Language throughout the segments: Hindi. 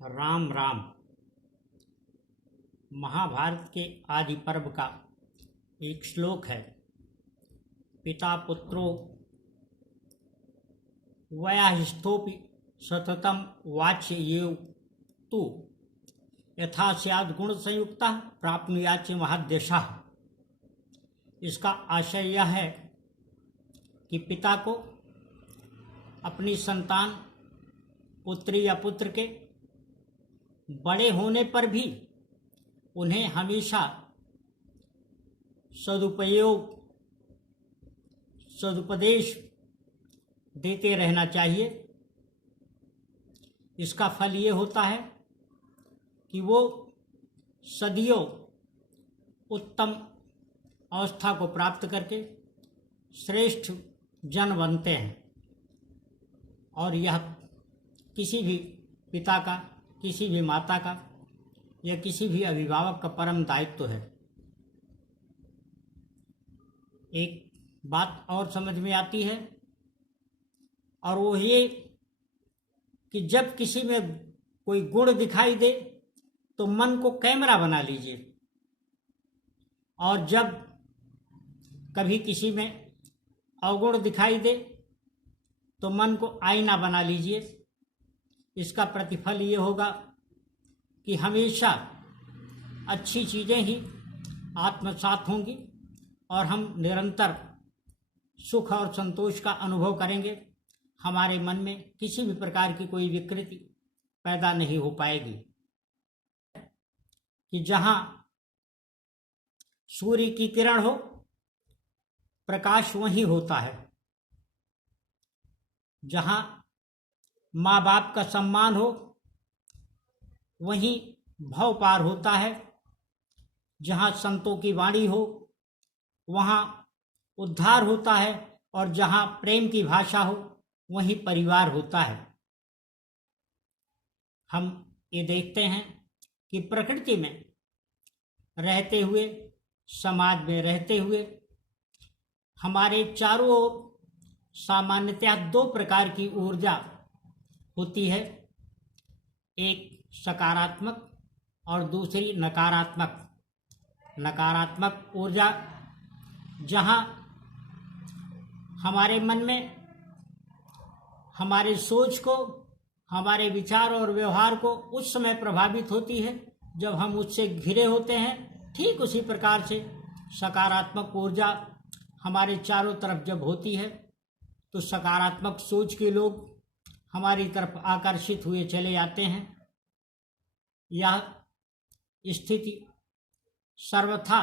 राम राम। महाभारत के आदि पर्व का एक श्लोक है। पिता पुत्रो वयाहिस्थोपि सततम वाच्येव तु यथा स्याद् गुण संयुक्तः प्राप्नुयात् महद्यशः। इसका आशय यह है कि पिता को अपनी संतान पुत्री या पुत्र के बड़े होने पर भी उन्हें हमेशा सदुपदेश देते रहना चाहिए। इसका फल ये होता है कि वो सदियों उत्तम अवस्था को प्राप्त करके श्रेष्ठ जन बनते हैं। और यह किसी भी पिता का, किसी भी माता का या किसी भी अभिभावक का परम दायित्व है। एक बात और समझ में आती है, और वो ये कि जब किसी में कोई गुण दिखाई दे तो मन को कैमरा बना लीजिए, और जब कभी किसी में अवगुण दिखाई दे तो मन को आईना बना लीजिए। इसका प्रतिफल ये होगा कि हमेशा अच्छी चीज़ें ही आत्मसात होंगी और हम निरंतर सुख और संतोष का अनुभव करेंगे। हमारे मन में किसी भी प्रकार की कोई विकृति पैदा नहीं हो पाएगी। कि जहाँ सूर्य की किरण हो, प्रकाश वहीं होता है। जहाँ माँ बाप का सम्मान हो, वहीं भव पार होता है। जहाँ संतों की वाणी हो, वहाँ उद्धार होता है। और जहाँ प्रेम की भाषा हो, वहीं परिवार होता है। हम ये देखते हैं कि प्रकृति में रहते हुए, समाज में रहते हुए, हमारे चारों ओर सामान्यतः दो प्रकार की ऊर्जा होती है। एक सकारात्मक और दूसरी नकारात्मक। नकारात्मक ऊर्जा जहाँ हमारे मन में हमारे सोच को, हमारे विचार और व्यवहार को उस समय प्रभावित होती है जब हम उससे घिरे होते हैं। ठीक उसी प्रकार से सकारात्मक ऊर्जा हमारे चारों तरफ जब होती है तो सकारात्मक सोच के लोग हमारी तरफ आकर्षित हुए चले आते हैं। यह स्थिति सर्वथा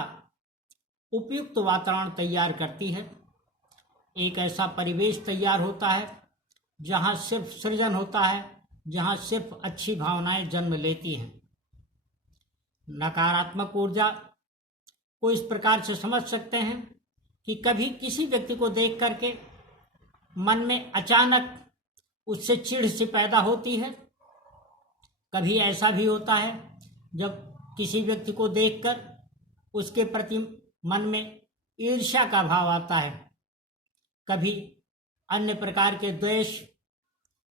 उपयुक्त वातावरण तैयार करती है। एक ऐसा परिवेश तैयार होता है जहाँ सिर्फ सृजन होता है, जहाँ सिर्फ अच्छी भावनाएं जन्म लेती हैं। नकारात्मक ऊर्जा को इस प्रकार से समझ सकते हैं कि कभी किसी व्यक्ति को देख करके मन में अचानक उससे चिढ़ सी पैदा होती है। कभी ऐसा भी होता है जब किसी व्यक्ति को देखकर उसके प्रति मन में ईर्ष्या का भाव आता है। कभी अन्य प्रकार के द्वेष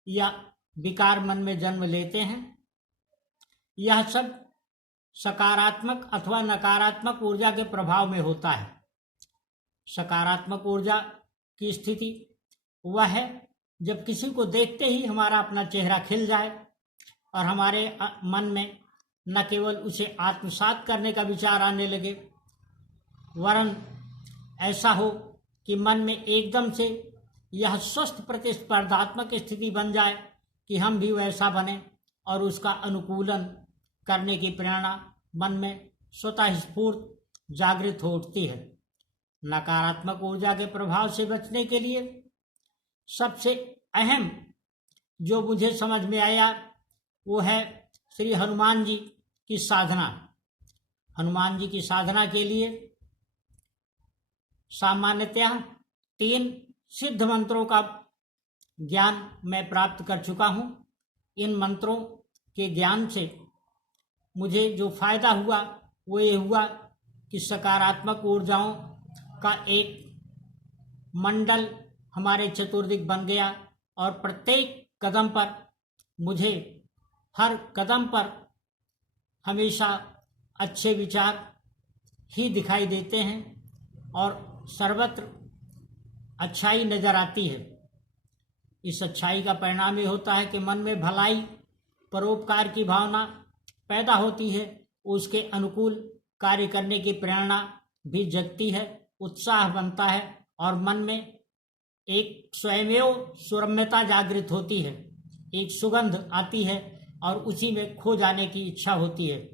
या विकार मन में जन्म लेते हैं। यह सब सकारात्मक अथवा नकारात्मक ऊर्जा के प्रभाव में होता है। सकारात्मक ऊर्जा की स्थिति वह है जब किसी को देखते ही हमारा अपना चेहरा खिल जाए और हमारे मन में न केवल उसे आत्मसात करने का विचार आने लगे, वरन ऐसा हो कि मन में एकदम से यह स्वस्थ प्रतिस्पर्धात्मक स्थिति बन जाए कि हम भी वैसा बने, और उसका अनुकूलन करने की प्रेरणा मन में स्वतः स्फूर्त जागृत हो उठती है। नकारात्मक ऊर्जा के प्रभाव से बचने के लिए सबसे अहम जो मुझे समझ में आया वो है श्री हनुमान जी की साधना। हनुमान जी की साधना के लिए सामान्यतः 3 सिद्ध मंत्रों का ज्ञान मैं प्राप्त कर चुका हूँ। इन मंत्रों के ज्ञान से मुझे जो फायदा हुआ वो ये हुआ कि सकारात्मक ऊर्जाओं का एक मंडल हमारे चतुर्दिक बन गया, और प्रत्येक कदम पर मुझे हर कदम पर हमेशा अच्छे विचार ही दिखाई देते हैं और सर्वत्र अच्छाई नजर आती है। इस अच्छाई का परिणाम ये होता है कि मन में भलाई, परोपकार की भावना पैदा होती है, उसके अनुकूल कार्य करने की प्रेरणा भी जगती है, उत्साह बनता है और मन में एक स्वयमेव सुरम्यता जागृत होती है, एक सुगंध आती है और उसी में खो जाने की इच्छा होती है।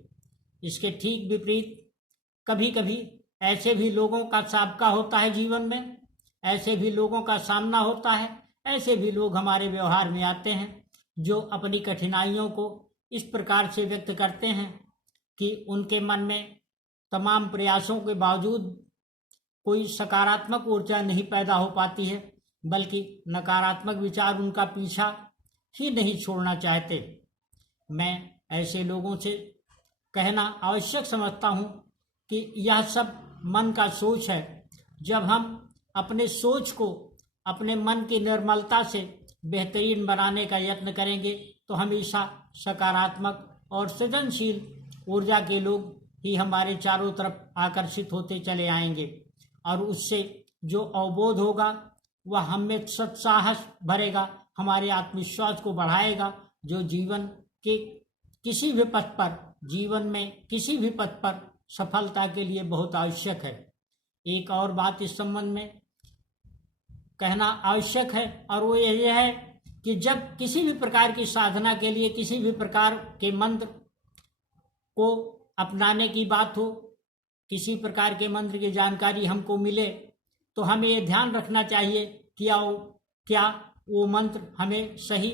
इसके ठीक विपरीत कभी कभी ऐसे भी लोगों का साबका होता है जीवन में, ऐसे भी लोगों का सामना होता है, ऐसे भी लोग हमारे व्यवहार में आते हैं जो अपनी कठिनाइयों को इस प्रकार से व्यक्त करते हैं कि उनके मन में तमाम प्रयासों के बावजूद कोई सकारात्मक ऊर्जा नहीं पैदा हो पाती है, बल्कि नकारात्मक विचार उनका पीछा ही नहीं छोड़ना चाहते। मैं ऐसे लोगों से कहना आवश्यक समझता हूँ कि यह सब मन का सोच है। जब हम अपने सोच को अपने मन की निर्मलता से बेहतरीन बनाने का यत्न करेंगे तो हमेशा सकारात्मक और सृजनशील ऊर्जा के लोग ही हमारे चारों तरफ आकर्षित होते चले आएंगे और उससे जो अवबोध होगा वह हमें सत्साहस भरेगा, हमारे आत्मविश्वास को बढ़ाएगा, जो जीवन के किसी भी पथ पर, जीवन में किसी भी पथ पर सफलता के लिए बहुत आवश्यक है। एक और बात इस संबंध में कहना आवश्यक है और वो यह है कि जब किसी भी प्रकार की साधना के लिए किसी भी प्रकार के मंत्र को अपनाने की बात हो, किसी प्रकार के मंत्र की जानकारी हमको मिले तो हमें ये ध्यान रखना चाहिए कि क्या वो मंत्र हमें सही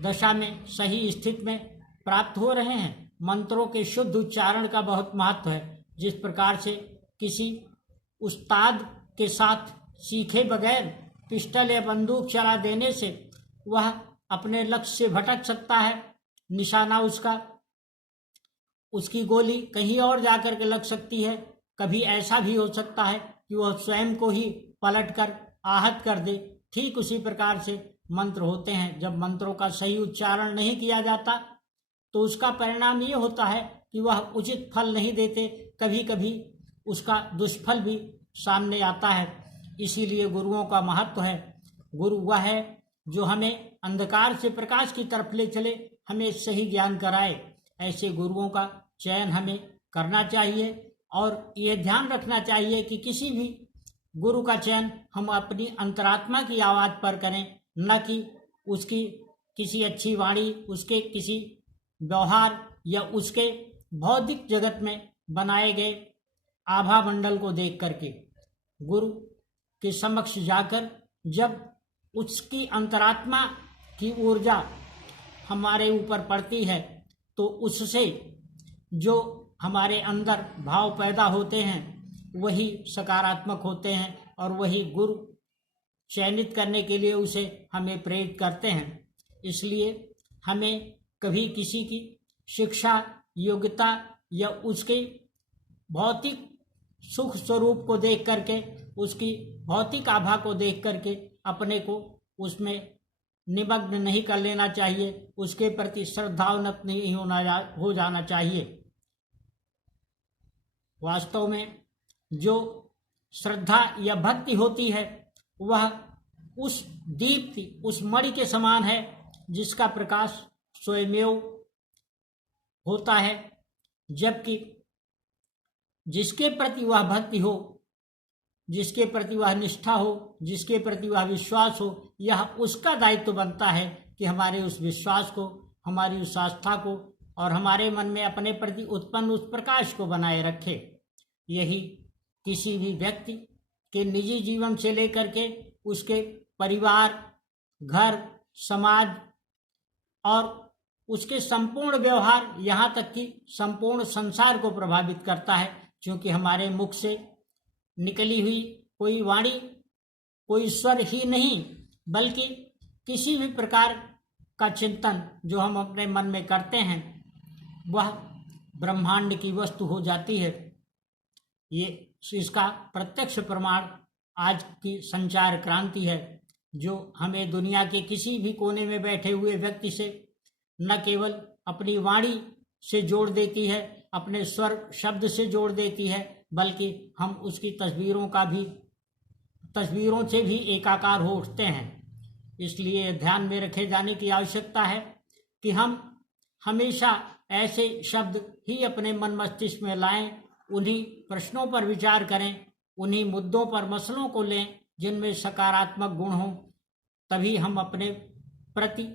दशा में, सही स्थिति में प्राप्त हो रहे हैं। मंत्रों के शुद्ध उच्चारण का बहुत महत्व है। जिस प्रकार से किसी उस्ताद के साथ सीखे बगैर पिस्टल या बंदूक चला देने से वह अपने लक्ष्य से भटक सकता है, निशाना उसकी गोली कहीं और जाकर के लग सकती है। कभी ऐसा भी हो सकता है कि वह स्वयं को ही पलटकर आहत कर दे। ठीक उसी प्रकार से मंत्र होते हैं। जब मंत्रों का सही उच्चारण नहीं किया जाता तो उसका परिणाम ये होता है कि वह उचित फल नहीं देते, कभी कभी उसका दुष्फल भी सामने आता है। इसीलिए गुरुओं का महत्व है। गुरु वह है जो हमें अंधकार से प्रकाश की तरफ ले चले, हमें सही ज्ञान कराए। ऐसे गुरुओं का चयन हमें करना चाहिए और यह ध्यान रखना चाहिए कि किसी भी गुरु का चयन हम अपनी अंतरात्मा की आवाज़ पर करें, न कि उसकी किसी अच्छी वाणी, उसके किसी व्यवहार या उसके भौतिक जगत में बनाए गए आभा मंडल को देख करके। गुरु के समक्ष जाकर जब उसकी अंतरात्मा की ऊर्जा हमारे ऊपर पड़ती है तो उससे जो हमारे अंदर भाव पैदा होते हैं वही सकारात्मक होते हैं और वही गुरु चयनित करने के लिए उसे हमें प्रेरित करते हैं। इसलिए हमें कभी किसी की शिक्षा, योग्यता या उसके भौतिक सुख स्वरूप को देख करके, उसकी भौतिक आभा को देख करके अपने को उसमें निमग्न नहीं कर लेना चाहिए, उसके प्रति श्रद्धावनत नहीं हो जाना चाहिए। वास्तव में जो श्रद्धा या भक्ति होती है वह उस दीप्ति, उस मणि के समान है जिसका प्रकाश स्वयमेव होता है, जबकि जिसके प्रति वह भक्ति हो, जिसके प्रति वह निष्ठा हो, जिसके प्रति वह विश्वास हो, यह उसका दायित्व बनता है कि हमारे उस विश्वास को, हमारी उस आस्था को और हमारे मन में अपने प्रति उत्पन्न उस प्रकाश को बनाए रखे। यही किसी भी व्यक्ति के निजी जीवन से लेकर के उसके परिवार, घर, समाज और उसके संपूर्ण व्यवहार, यहाँ तक कि संपूर्ण संसार को प्रभावित करता है। क्योंकि हमारे मुख से निकली हुई कोई वाणी, कोई स्वर ही नहीं, बल्कि किसी भी प्रकार का चिंतन जो हम अपने मन में करते हैं वह ब्रह्मांड की वस्तु हो जाती है। ये इसका प्रत्यक्ष प्रमाण आज की संचार क्रांति है, जो हमें दुनिया के किसी भी कोने में बैठे हुए व्यक्ति से न केवल अपनी वाणी से जोड़ देती है, अपने स्वर शब्द से जोड़ देती है, बल्कि हम उसकी तस्वीरों से भी एकाकार हो उठते हैं। इसलिए ध्यान में रखे जाने की आवश्यकता है कि हम हमेशा ऐसे शब्द ही अपने मन मस्तिष्क में लाएं, उन्हीं प्रश्नों पर विचार करें, उन्हीं मुद्दों पर मसलों को लें जिनमें सकारात्मक गुण हों। तभी हम अपने प्रति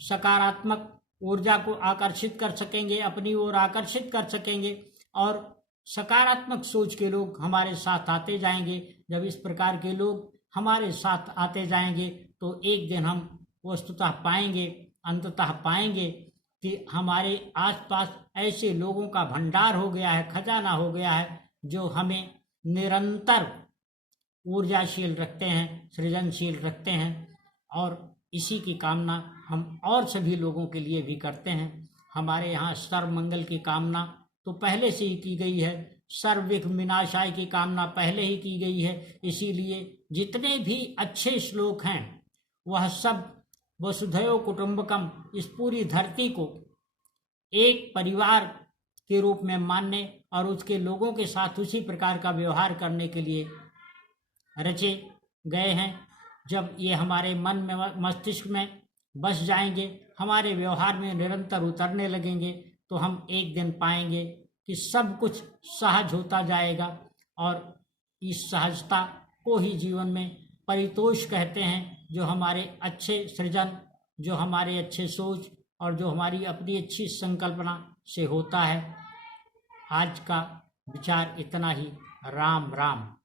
सकारात्मक ऊर्जा को आकर्षित कर सकेंगे, अपनी ओर आकर्षित कर सकेंगे, और सकारात्मक सोच के लोग हमारे साथ आते जाएंगे। जब इस प्रकार के लोग हमारे साथ आते जाएंगे तो एक दिन हम वस्तुतः पाएंगे, अंततः पाएंगे कि हमारे आसपास ऐसे लोगों का भंडार हो गया है, खजाना हो गया है, जो हमें निरंतर ऊर्जाशील रखते हैं, सृजनशील रखते हैं। और इसी की कामना हम और सभी लोगों के लिए भी करते हैं। हमारे यहाँ सर्व मंगल की कामना तो पहले से ही की गई है, सर्व विघ्न विनाशाय की कामना पहले ही की गई है। इसीलिए जितने भी अच्छे श्लोक हैं वह सब वसुधैव कुटुंबकम, इस पूरी धरती को एक परिवार के रूप में मानने और उसके लोगों के साथ उसी प्रकार का व्यवहार करने के लिए रचे गए हैं। जब ये हमारे मन में मस्तिष्क में बस जाएंगे, हमारे व्यवहार में निरंतर उतरने लगेंगे, तो हम एक दिन पाएंगे कि सब कुछ सहज होता जाएगा। और इस सहजता को ही जीवन में परितोष कहते हैं, जो हमारे अच्छे सृजन, जो हमारे अच्छे सोच और जो हमारी अपनी अच्छी संकल्पना से होता है। आज का विचार इतना ही। राम राम।